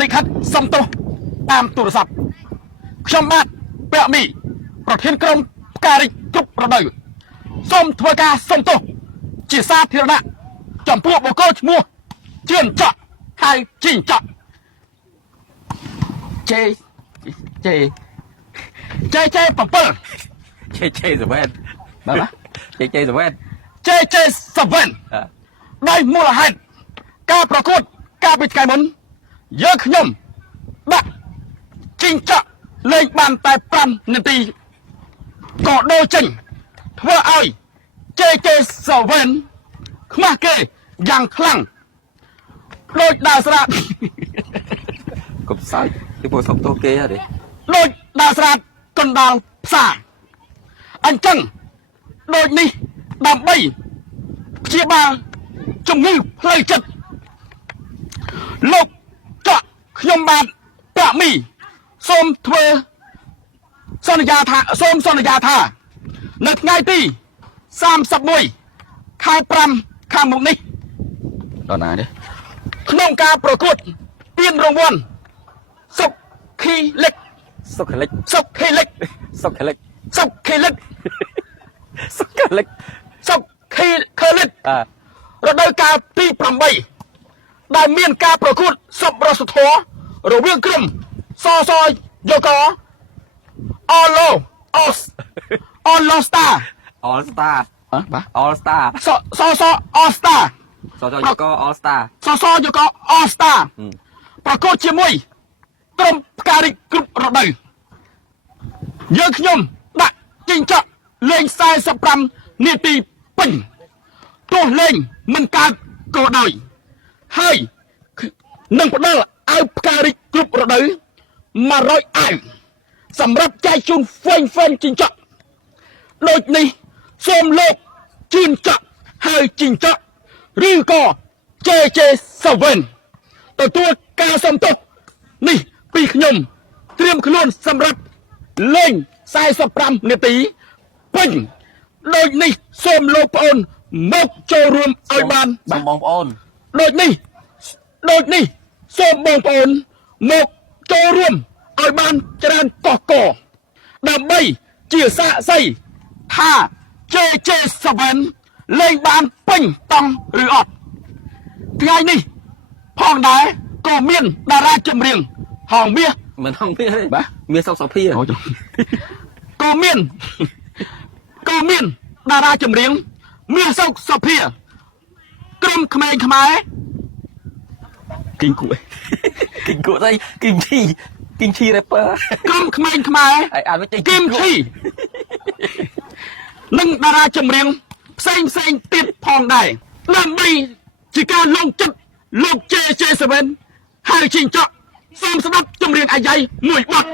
លេខិតសំទោសតាមទូរស័ព្ទខ្ញុំបាទពាក់មីប្រធានក្រុមផ្ការិចគ្រប់រដូវសូមធ្វើការសុំទោសជាសាធារណៈចំពោះបុគ្គលឈ្មោះជឿនច័កហើយជីងច័កជេ7 ដោយមូលហេតុការប្រកួតការពីថ្ងៃមុនយើងខ្ញុំដាក់ជីងច័កលេងបានតែ5នាទីក៏ដូរចេញធ្វើឲ្យ JJ7 ខ្មាស់គេយ៉ាងខ្លាំងដូចដើរស្រាតកុំសើចពីពួកសុំទោសគេហ៎ដូចដើរស្រាតកណ្ដាលផ្សារអញ្ចឹងដូចនេះដើម្បីព្យាបាលជំងឺផ្លូវចិត្តលោកច័កខ្ញុំបាទពាក់មីសូមធ្វើសន្យាថានៅថ្ងៃទី31ខែ5ខាងមុខនេះដល់ណាទេក្នុងការប្រកួតពានរង្វាន់សុខីលិចរដូវកាលទី8ដែលមានការប្រកួតសប្បុរសធម៌រវាងក្រុមសសយកកអឡូស្តាសសអស្តាសសយកកអស្តាប្រកួតជាមួយក្រុមផ្ការិចគ្រប់រដូវយើងខ្ញុំដាក់ជីងច័កលេង45នាទីពេញទោះលេងមិនកើតក៏ដោយហើយនឹងផ្ដល់ឲ្យផ្ការិចគ្រប់រដូវ100អាវសម្រាប់ចែកជូនហ្វេងជីងច័កដូចនេះសូមលោកជឿនច័កហើយជីងច័កឬក៏ JJ7 ទទួលការសុំទោសនេះពីខ្ញុំត្រៀមខ្លួនសម្រាប់លេង45នាទីពេញដូចនេះសូមលោកប្អូនមកចូលរួមឲ្យបានបងប្អូនដូចនេះសូមបងប្អូនមកចូលរួមឲ្យបានច្រើនកកដើម្បីជាសាក្សីថា JJ7 លេងបានពេញតង់ឬអត់ថ្ងៃនេះផងដែរក៏មានតារាចម្រៀងហងមាសមិនហងមាសទេបាទមាសសុកសុភាក៏មានតារាចម្រៀងមាសសុកសុភាក្រុមក្មេងខ្មែរគីងគួស្អីគីងឈី rapper ក្រុមក្មេងខ្មែរហើយអានវិញគីមឈីនិងតារាចម្រៀងផ្សេងទៀតផងដែរដើម្បីជាការលងចិត្តលោក JJ7 ហើយជីងច័កសូមស្ដាប់ចម្រៀងអាយ៉ៃមួយបទ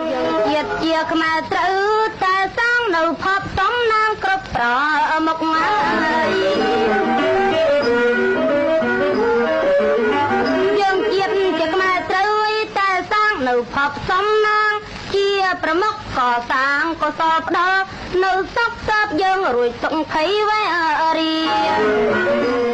ជាតិជាខ្មែរត្រូវតែសាងនៅភពសំណាងគ្រប់ប្រមុខយើងជាតិជាខ្មែរត្រូវតែសាងនៅភពសំណាងជាប្រមុខកសាងកសលផ្ដល់នៅសុខសាបយើងរួចសុខភ័យវេរី